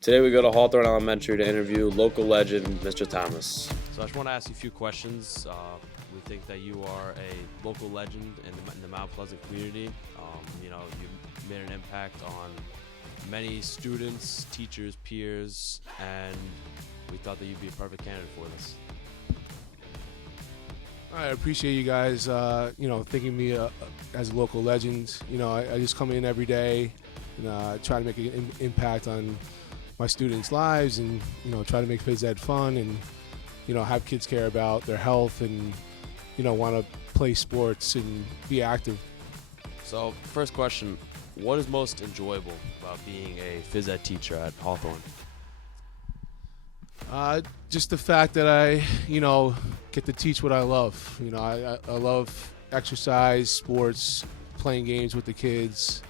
Today we go to Hawthorne Elementary to interview local legend Mr. Thomas. So I just want to ask you a few questions. We think that you are a local legend in the Mount Pleasant community. You made an impact on many students, teachers, peers, and we thought that you'd be a perfect candidate for this. I appreciate you guys, thinking of me as a local legend. I just come in every day and try to make an impact on my students' lives and, try to make phys ed fun and, have kids care about their health and, want to play sports and be active. So first question, what is most enjoyable about being a phys ed teacher at Hawthorne? Just the fact that I, get to teach what I love. I love exercise, sports, playing games with the kids.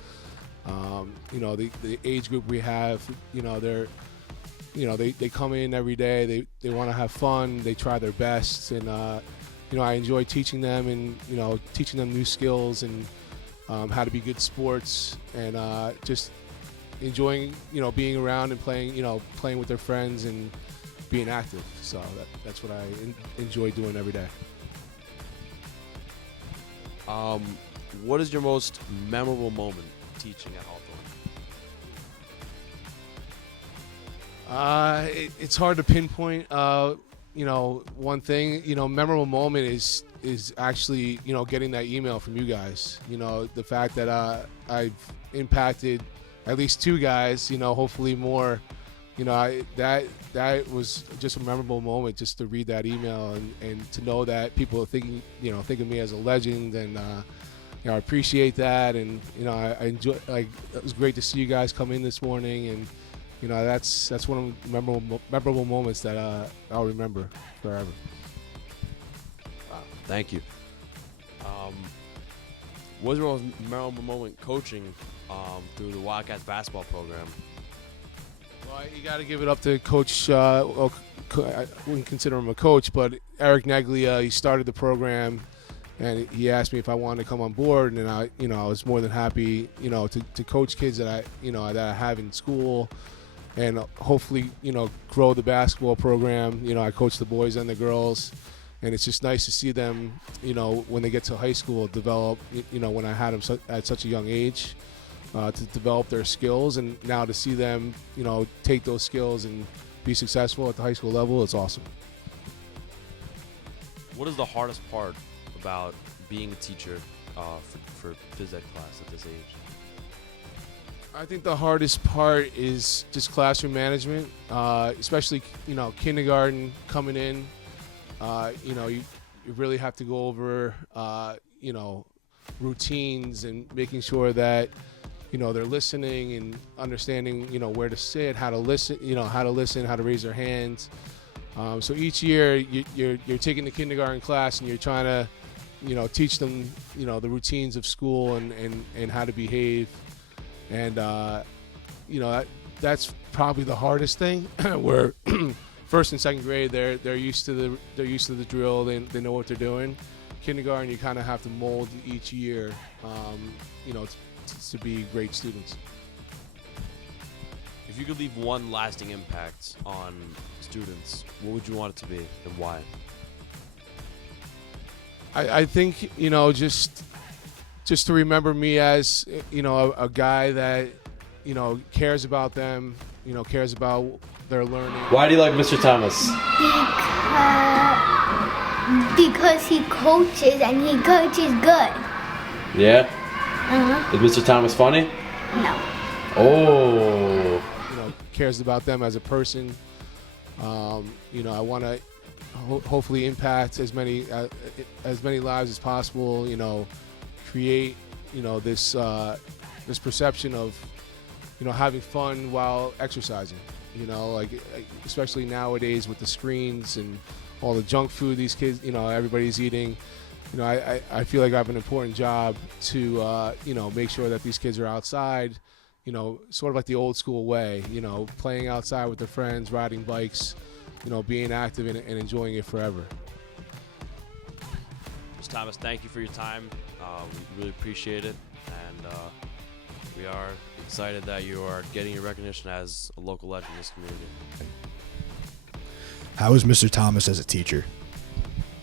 The age group we have, they come in every day. They want to have fun. They try their best, and I enjoy teaching them and teaching them new skills and how to be good sports and just enjoying being around and playing with their friends and being active. So that's what I enjoy doing every day. What is your most memorable moment teaching at Hawthorne? It's hard to pinpoint. One thing. Memorable moment is actually getting that email from you guys. The fact that I've impacted at least two guys. Hopefully more. That was just a memorable moment, just to read that email and to know that people are think of me as a legend, and I appreciate that, and I enjoy. It was great to see you guys come in this morning, and that's one of the memorable moments that I'll remember forever. Wow, thank you. What was your most memorable moment coaching through the Wildcats basketball program? Well, you got to give it up to Coach. I wouldn't consider him a coach, but Eric Neglia. He started the program, and he asked me if I wanted to come on board, and I was more than happy, to coach kids that I have in school, and hopefully, grow the basketball program. I coach the boys and the girls, and it's just nice to see them, when they get to high school, develop. When I had them at such a young age. To develop their skills, and now to see them, take those skills and be successful at the high school level, it's awesome. What is the hardest part about being a teacher for phys ed class at this age? I think the hardest part is just classroom management, especially kindergarten coming in. You really have to go over routines and making sure that they're listening and understanding, where to sit, how to listen, how to raise their hands. So each year you're taking the kindergarten class and you're trying to, teach them, the routines of school and how to behave. And, that's probably the hardest thing where first and second grade, they're used to the drill. They know what they're doing. Kindergarten, you kind of have to mold each year, to be great students. If you could leave one lasting impact on students, what would you want it to be and why? I think, just to remember me as, a guy that, cares about them, cares about their learning. Why do you like Mr. Thomas? Because he coaches and he coaches good. Yeah? Uh-huh. Is Mr. Thomas funny? No. Oh. Cares about them as a person. I want to hopefully impact as many lives as possible. Create this perception of having fun while exercising. Especially nowadays with the screens and all the junk food these kids, everybody's eating. I feel like I have an important job to, make sure that these kids are outside, sort of like the old school way, playing outside with their friends, riding bikes, being active and enjoying it forever. Mr. Thomas, thank you for your time. We really appreciate it, and we are excited that you are getting your recognition as a local legend in this community. How was Mr. Thomas as a teacher?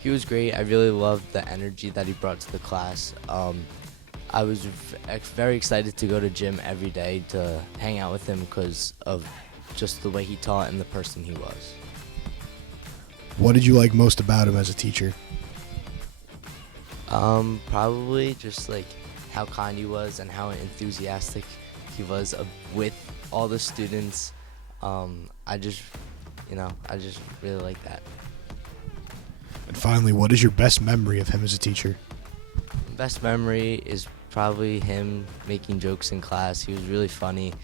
He was great. I really loved the energy that he brought to the class. I was very excited to go to gym every day to hang out with him because of just the way he taught and the person he was. What did you like most about him as a teacher? Probably just like how kind he was and how enthusiastic he was with all the students. I just really like that. And finally, what is your best memory of him as a teacher? Best memory is probably him making jokes in class. He was really funny,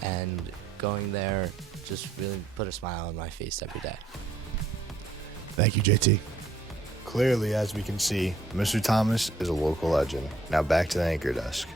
and going there just really put a smile on my face every day. Thank you, JT. Clearly, as we can see, Mr. Thomas is a local legend. Now back to the anchor desk.